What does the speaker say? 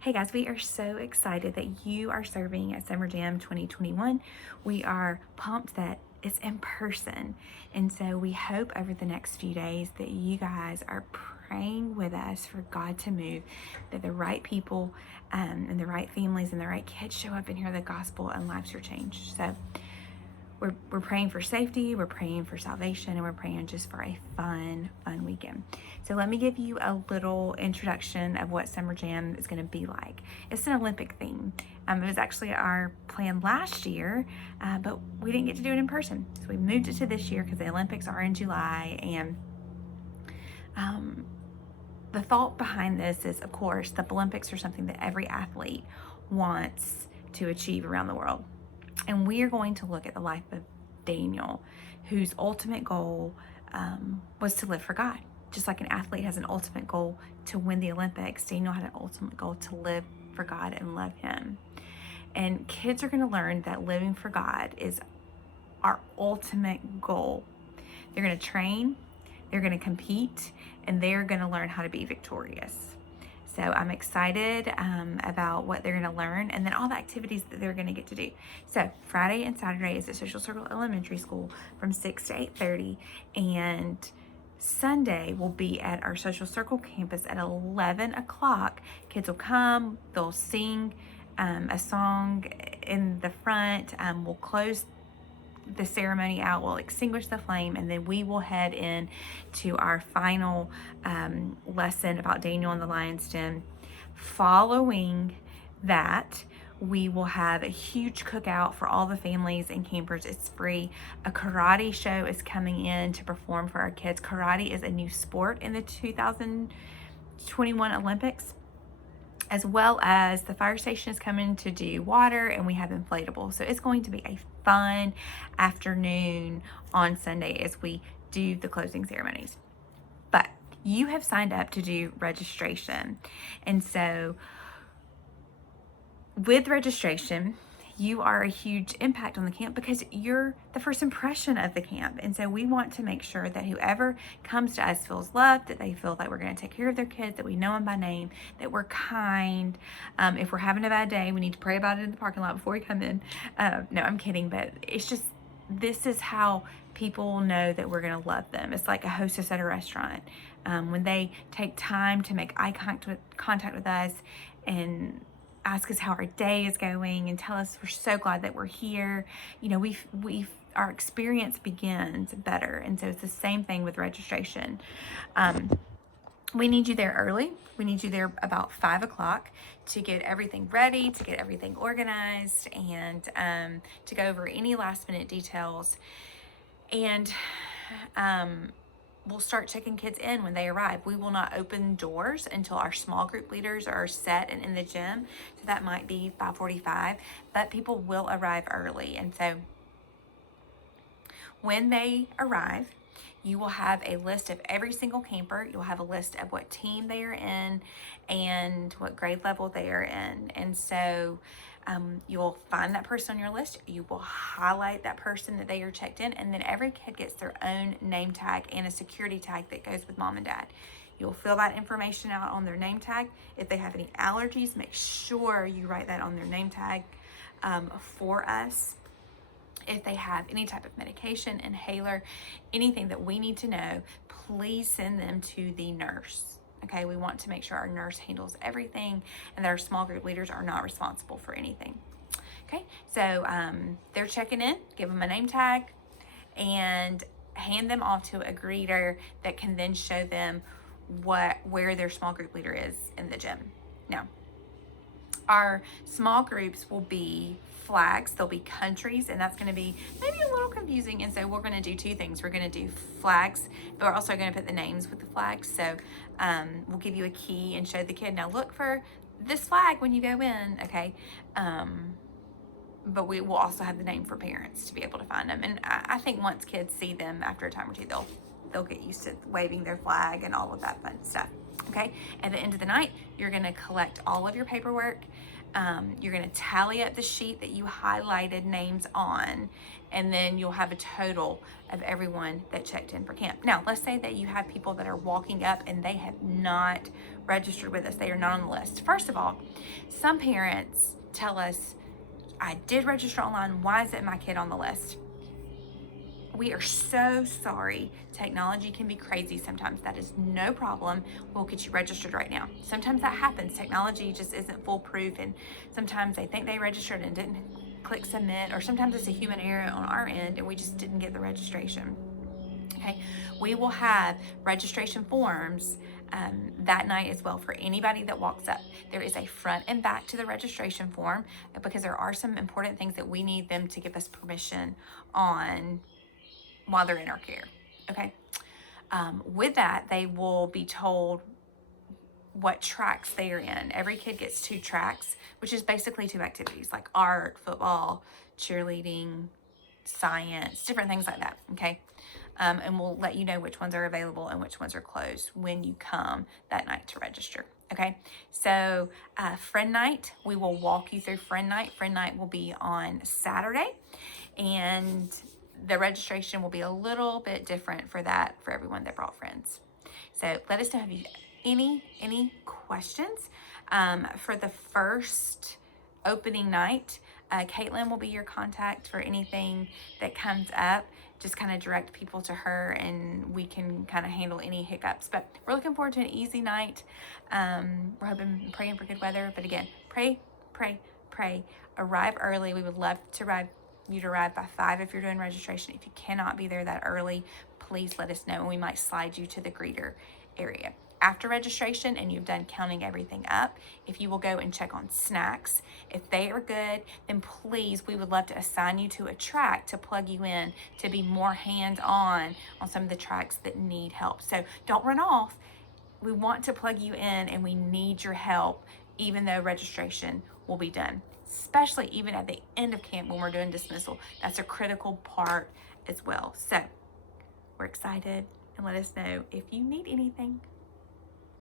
Hey guys, we are so excited that you are serving at Summer Jam 2021. We are pumped that it's in person. And so we hope over the next few days that you guys are praying with us for God to move, that the right people and the right families and the right kids show up and hear the gospel and lives are changed. So we're praying for safety, we're praying for salvation, and we're praying just for a fun weekend. So let me give you a little introduction of what Summer Jam is going to be like. It's an Olympic theme. It was actually our plan last year, but we didn't get to do it in person. So we moved it to this year because the Olympics are in July. And the thought behind this is, of course, the Olympics are something that every athlete wants to achieve around the world. And we are going to look at the life of Daniel, whose ultimate goal was to live for God. Just like an athlete has an ultimate goal to win the Olympics, Daniel had an ultimate goal to live for God and love Him. And kids are going to learn that living for God is our ultimate goal. They're going to train, they're going to compete, and they're going to learn how to be victorious. So I'm excited about what they're going to learn and then all the activities that they're going to get to do. So Friday and Saturday is at Social Circle Elementary School from 6 to 8:30, and Sunday will be at our Social Circle campus at 11 o'clock. Kids will come, they'll sing a song in the front. We'll close the ceremony out, we'll extinguish the flame, and then we will head in to our final lesson about Daniel and the lion's den. Following that, we will have a huge cookout for all the families and campers. It's free. A karate show is coming in to perform for our kids. Karate is a new sport in the 2021 Olympics, as well as the fire station is coming to do water, and we have inflatables. So it's going to be a fun afternoon on Sunday as we do the closing ceremonies. But you have signed up to do registration. And so with registration, you are a huge impact on the camp because you're the first impression of the camp. And so we want to make sure that whoever comes to us feels loved, that they feel that we're going to take care of their kids, that we know them by name, that we're kind. If we're having a bad day, we need to pray about it in the parking lot before we come in. No, I'm kidding, but it's just, this is how people know that we're going to love them. It's like a hostess at a restaurant. When they take time to make eye contact with us and ask us how our day is going and tell us we're so glad that we're here, you know, our experience begins better. And so it's the same thing with registration. We need you there early. We need you there about 5 o'clock to get everything ready, to get everything organized, and to go over any last minute details. And we'll start checking kids in when they arrive. We will not open doors until our small group leaders are set and in the gym. So that might be 5:45, but people will arrive early. And so when they arrive, you will have a list of every single camper. You'll have a list of what team they are in and what grade level they are in. And so you'll find that person on your list. You will highlight that person that they are checked in. And then every kid gets their own name tag and a security tag that goes with mom and dad. You'll fill that information out on their name tag. If they have any allergies, make sure you write that on their name tag for us. If they have any type of medication, inhaler, anything that we need to know, please send them to the nurse. Okay, we want to make sure our nurse handles everything and that our small group leaders are not responsible for anything. Okay, so they're checking in, give them a name tag, and hand them off to a greeter that can then show them where their small group leader is in the gym. Now, our small groups will be flags, there'll be countries, and that's going to be maybe a little confusing. And so we're going to do two things. We're going to do flags, but we're also going to put the names with the flags. So we'll give you a key and show the kid, now look for this flag when you go in, okay? But we will also have the name for parents to be able to find them. And I think once kids see them after a time or two, they'll get used to waving their flag and all of that fun stuff. Okay, at the end of the night, you're going to collect all of your paperwork. You're going to tally up the sheet that you highlighted names on, and then you'll have a total of everyone that checked in for camp. Now, let's say that you have people that are walking up and they have not registered with us. They are not on the list. First of all, some parents tell us, I did register online. Why isn't my kid on the list? We are so sorry. Technology can be crazy sometimes. That is no problem. We'll get you registered right now. Sometimes that happens. Technology just isn't foolproof, and sometimes they think they registered and didn't click submit, or sometimes it's a human error on our end and we just didn't get the registration. Okay, we will have registration forms that night as well for anybody that walks up. There is a front and back to the registration form because there are some important things that we need them to give us permission on while they're in our care. Okay. With that, they will be told what tracks they are in. Every kid gets 2 tracks, which is basically 2 activities like art, football, cheerleading, science, different things like that. Okay. And we'll let you know which ones are available and which ones are closed when you come that night to register. Okay, so friend night, we will walk you through friend night. Friend night will be on Saturday, and the registration will be a little bit different for that for everyone that brought friends. So let us know if you have any questions. For the first opening night, Caitlin will be your contact for anything that comes up. Just kind of direct people to her and we can kind of handle any hiccups. But we're looking forward to an easy night. We're hoping, praying for good weather. But again, pray. Arrive early. We would love to you to arrive by 5 if you're doing registration. If you cannot be there that early, please let us know and we might slide you to the greeter area. After registration and you've done counting everything up, if you will go and check on snacks, if they are good, then please, we would love to assign you to a track to plug you in to be more hands-on on some of the tracks that need help. So don't run off. We want to plug you in and we need your help, even though registration will be done, especially even at the end of camp when we're doing dismissal. That's a critical part as well. So we're excited, and let us know if you need anything.